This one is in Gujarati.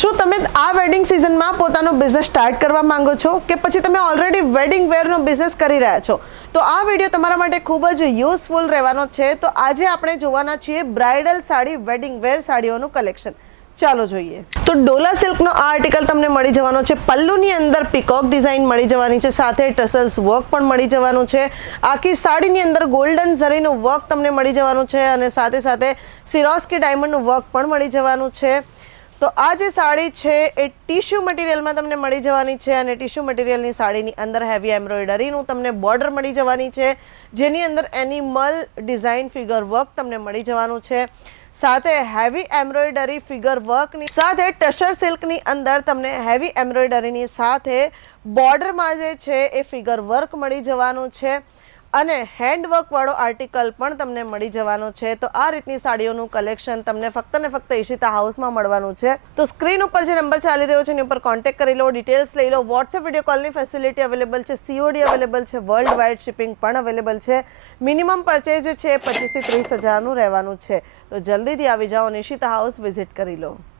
શું તમે આ વેડિંગ સિઝનમાં પોતાનો બિઝનેસ સ્ટાર્ટ કરવા માંગો છો કે પછી તમે ઓલરેડી વેડિંગ વેરનો બિઝનેસ કરી રહ્યા છો? તો આ વિડીયો તમારા માટે ખૂબ જ યુઝફુલ રહેવાનો છે. તો આજે આપણે જોવાના છીએ બ્રાઇડલ સાડી વેડિંગ વેર સાડીઓનું કલેક્શન. ચાલો જોઈએ. તો ડોલા સિલ્કનો આ આર્ટિકલ તમને મળી જવાનો છે. પલ્લુની અંદર પીકોક ડિઝાઇન મળી જવાની છે, સાથે ટસલ્સ વર્ક પણ મળી જવાનું છે. આખી સાડીની અંદર ગોલ્ડન ઝરીનું વર્ક તમને મળી જવાનું છે અને સાથે સાથે સિરોસ્કી ડાયમંડનું વર્ક પણ મળી જવાનું છે. તો આ જે સાડી છે એ ટીશ્યુ મટીરિયલમાં તમને મળી જવાની છે અને ટીશ્યુ મટીરિયલની સાડીની અંદર હેવી એમ્બ્રોઇડરીનું તમને બોર્ડર મળી જવાની છે, જેની અંદર એનિમલ ડિઝાઇન ફિગર વર્ક તમને મળી જવાનું છે. સાથે હેવી એમ્બ્રોઇડરી ફિગર વર્કની સાથે ટસર સિલ્કની અંદર તમને હેવી એમ્બ્રોઇડરીની સાથે બોર્ડરમાં જે છે એ ફિગર વર્ક મળી જવાનું છે અને હેન્ડવર્ક વાળો આર્ટિકલ પણ તમને મળી જવાનો છે. તો આ રીતની સાડીઓનું કલેક્શન તમને ફક્ત ને ફક્ત ઈશિતા હાઉસમાં મળવાનું છે. તો સ્ક્રીન ઉપર જે નંબર ચાલી રહ્યો છે એની ઉપર કોન્ટેક્ટ કરી લો, ડિટેલ્સ લઈ લો. વોટ્સએપ વિડીયો કોલની ફેસિલિટી અવેલેબલ છે, COD અવેલેબલ છે, વર્લ્ડ વાઇડ શિપિંગ પણ અવેલેબલ છે. મિનિમમ પરચેઝ જે છે 25 થી 30 હજારનું રહેવાનું છે. તો જલ્દીથી આવી જાઓ અને ઈશિતા હાઉસ વિઝિટ કરી લો.